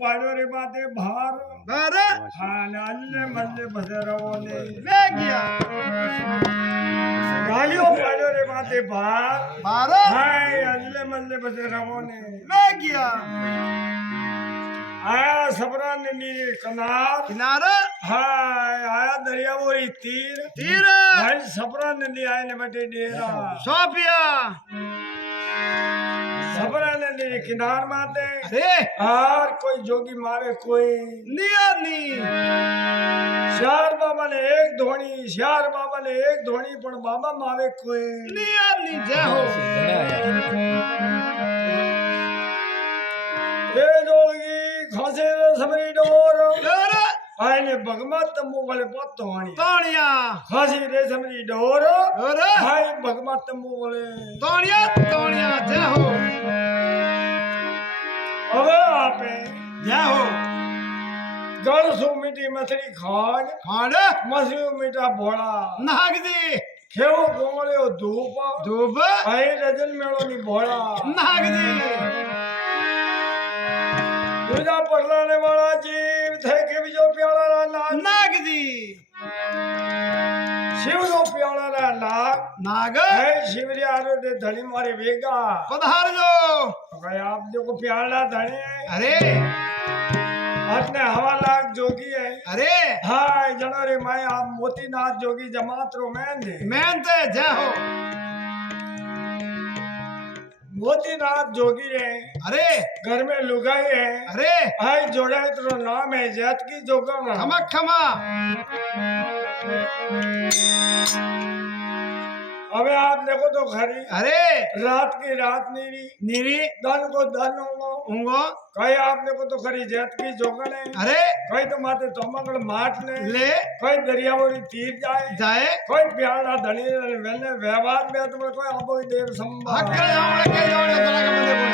पाड़ो रे बाते भार बारा हाँ अल्ले मल्ले बजरवो ने ले गया गालियों पाड़ो रे बाते भार बारा हाय अल्ले मल्ले बजरवो ने ले गया आया सबरा ने नीरे किनार किनारा हाय आया दरिया बोरी तीर तीर हाय सबरा ने आए ने बटे डेरा सोपिया सबरा ने किनार माते अरे और कोई जोगी मारे कोई नियानी श्यार बाबा ने एक धोनी श्यार बाबा ने एक धोनी पण बाबा मावे कोई नियानी जय हो ये जोगी खासे समरी डोर डोर आने भगमत तंबू वाले पत्तोणी तोड़िया खासी रे समरी डोर डोर हाय भगमत तंबू वाले तोड़िया तोड़िया जय हो अबे आपे जय हो गल सो मिटी मछली खान खाड़ मछली मीठा भोला नाग दी खेवो गोमले धूप धूप हाय रजन मेलो नी भोला नाग दी दूजा पड़लाने वाला जीव थे के भी जो प्याला रा नाग नाग दी शिव जो प्याला रा नाग नाग है शिवरी आरो दे धनी मारे वेगा पधार जो भाई आप जो को प्याला धनी है अरे अपने हवा लाख जोगी है अरे हाय जनोरे मैं आप मोतीनाथ जोगी जमात रो मैन दे मेहनत जय हो मोतीनाथ जोगी है अरे घर में लुगाई है अरे हाय जोड़ा तेरो नाम है जैत की जोगम खमक खमा अबे आप देखो तो खरी अरे रात की रात नीरी नीरी धन को धन होगा उंगो कई आप देखो तो खरी जैत की जोगन है अरे कई तो माते तोमगल माट ने ले कोई दरियावरी तीर जाए जाए कोई प्याला धनी वेले व्यवहार में तो कोई अबोई देव संभा हक्कर जाओ के जाओ तोला के बंदे को